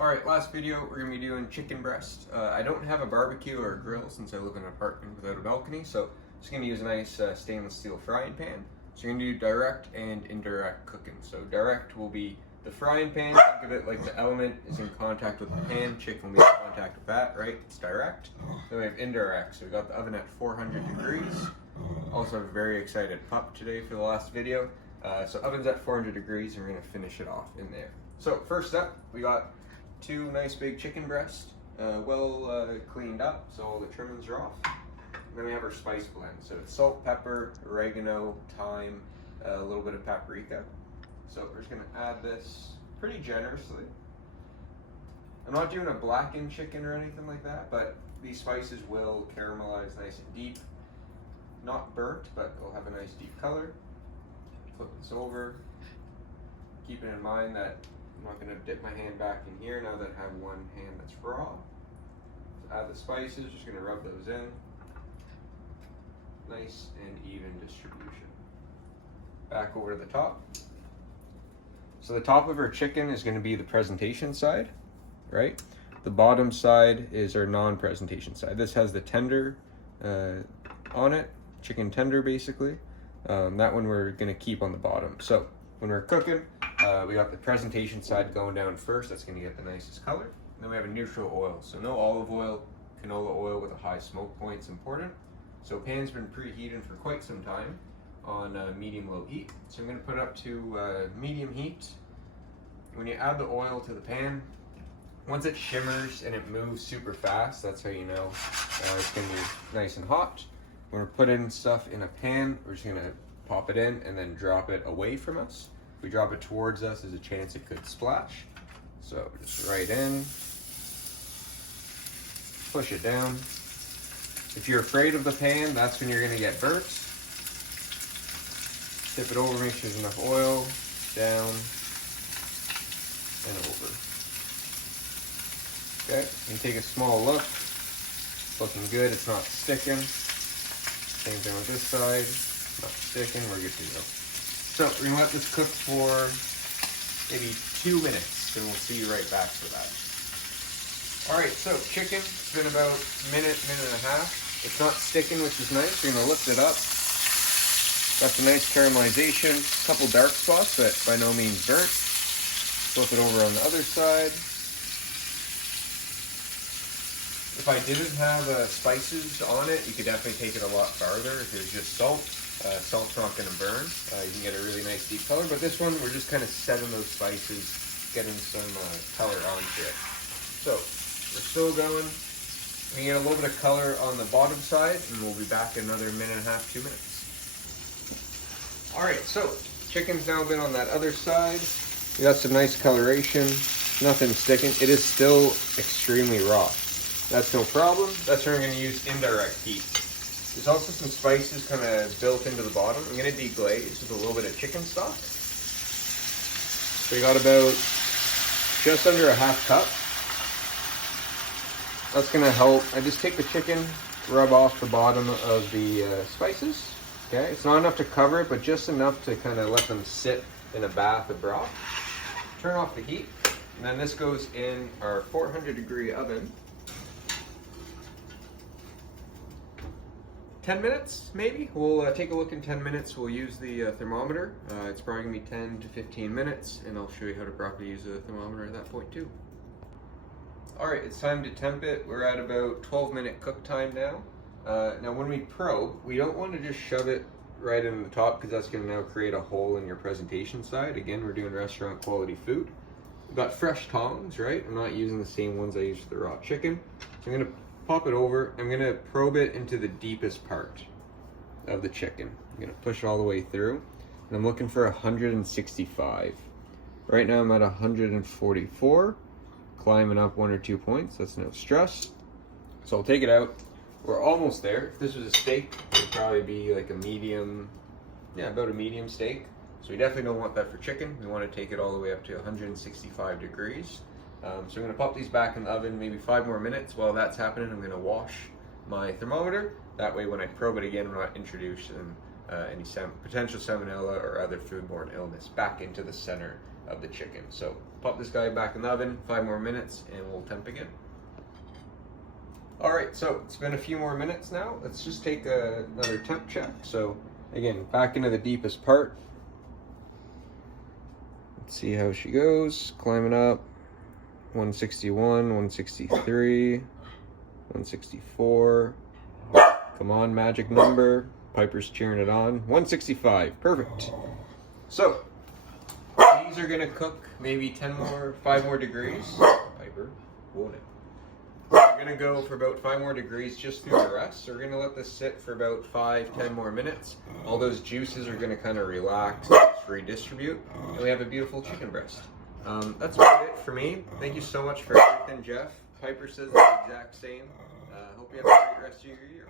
Alright, last video we're going to be doing chicken breast. I don't have a barbecue or a grill since I live in an apartment without a balcony, so I'm just going to use a nice stainless steel frying pan. So you're going to do direct and indirect cooking. So direct will be the frying pan, think of it like the element is in contact with the pan, chicken will be in contact with that, right? It's direct. Then we have indirect, so we got the oven at 400 degrees. Also have a very excited pup today for the last video. So oven's at 400 degrees and we're going to finish it off in there. So first up, we got two nice big chicken breasts, cleaned up, so all the trimmings are off. And then we have our spice blend. So it's salt, pepper, oregano, thyme, a little bit of paprika. So we're just gonna add this pretty generously. I'm not doing a blackened chicken or anything like that, but these spices will caramelize nice and deep. Not burnt, but it'll have a nice deep color. Flip this over. Keeping in mind that I'm not going to dip my hand back in here now that I have one hand that's raw. So add the spices, just going to rub those in. Nice and even distribution. Back over to the top. So the top of our chicken is going to be the presentation side, right? The bottom side is our non-presentation side. This has the tender on it, chicken tender basically. That one we're going to keep on the bottom. So when we're cooking, we got the presentation side going down first. That's going to get the nicest color. And then we have a neutral oil. So no olive oil, canola oil with a high smoke point is important. So pan's been preheated for quite some time on medium-low heat. So I'm going to put it up to medium heat. When you add the oil to the pan, once it shimmers and it moves super fast, that's how you know it's going to be nice and hot. When we're putting stuff in a pan, we're just going to pop it in and then drop it away from us. If we drop it towards us, there's a chance it could splash. So just right in, push it down. If you're afraid of the pan, that's when you're going to get burnt. Tip it over, make sure there's enough oil, down, and over. Okay, and take a small look. Looking good, it's not sticking. Same thing with this side, not sticking, we're good to go. So we're gonna let this cook for maybe 2 minutes, and we'll see you right back for that. All right, so chicken, it's been about a minute and a half. It's not sticking, which is nice. We're gonna lift it up. Got some nice caramelization, a couple dark spots, but by no means burnt. Flip it over on the other side. If I didn't have spices on it, you could definitely take it a lot farther. If it was just salt, salt's not going to burn. You can get a really nice deep color, but this one, we're just kind of setting those spices, getting some color onto it. So, we're still going. We get a little bit of color on the bottom side, and we'll be back in another minute and a half, 2 minutes. Alright, so, chicken's now been on that other side. We got some nice coloration, nothing sticking. It is still extremely raw. That's no problem. That's where I'm going to use indirect heat. There's also some spices kind of built into the bottom. I'm going to deglaze with a little bit of chicken stock. So we got about just under a half cup. That's going to help. I just take the chicken, rub off the bottom of the spices. Okay, it's not enough to cover it, but just enough to kind of let them sit in a bath of broth. Turn off the heat, and then this goes in our 400-degree oven. 10 minutes, maybe? We'll take a look in 10 minutes. We'll use the thermometer. It's probably going to be 10 to 15 minutes, and I'll show you how to properly use the thermometer at that point too. Alright, it's time to temp it. We're at about 12-minute cook time now. Now when we probe, we don't want to just shove it right in the top because that's going to now create a hole in your presentation side. Again, we're doing restaurant quality food. We've got fresh tongs, right? I'm not using the same ones I used for the raw chicken. So I'm going to pop it over. I'm going to probe it into the deepest part of the chicken. I'm going to push it all the way through. And I'm looking for 165. Right now I'm at 144. Climbing up 1 or 2 points. That's no stress. So I'll take it out. We're almost there. If this was a steak, it would probably be like a medium, about a medium steak. So we definitely don't want that for chicken. We want to take it all the way up to 165 degrees. So I'm going to pop these back in the oven maybe 5 more minutes. While that's happening, I'm going to wash my thermometer. That way when I probe it again, we're not introducing any potential salmonella or other foodborne illness back into the center of the chicken. So pop this guy back in the oven, 5 more minutes, and we'll temp again. All right, so it's been a few more minutes now. Let's just take another temp check. So again, back into the deepest part. Let's see how she goes. Climbing up. 161, 163, 164. Come on, magic number. Piper's cheering it on. 165. Perfect. So these are gonna cook maybe 5 more degrees. Piper, won't it? We're gonna go for about 5 more degrees just through the rest. So we're gonna let this sit for about 5-10 more minutes. All those juices are gonna kind of relax and just redistribute, and we have a beautiful chicken breast. That's about it for me. Thank you so much for everything, Jeff. Piper says the exact same. Hope you have a great rest of your year.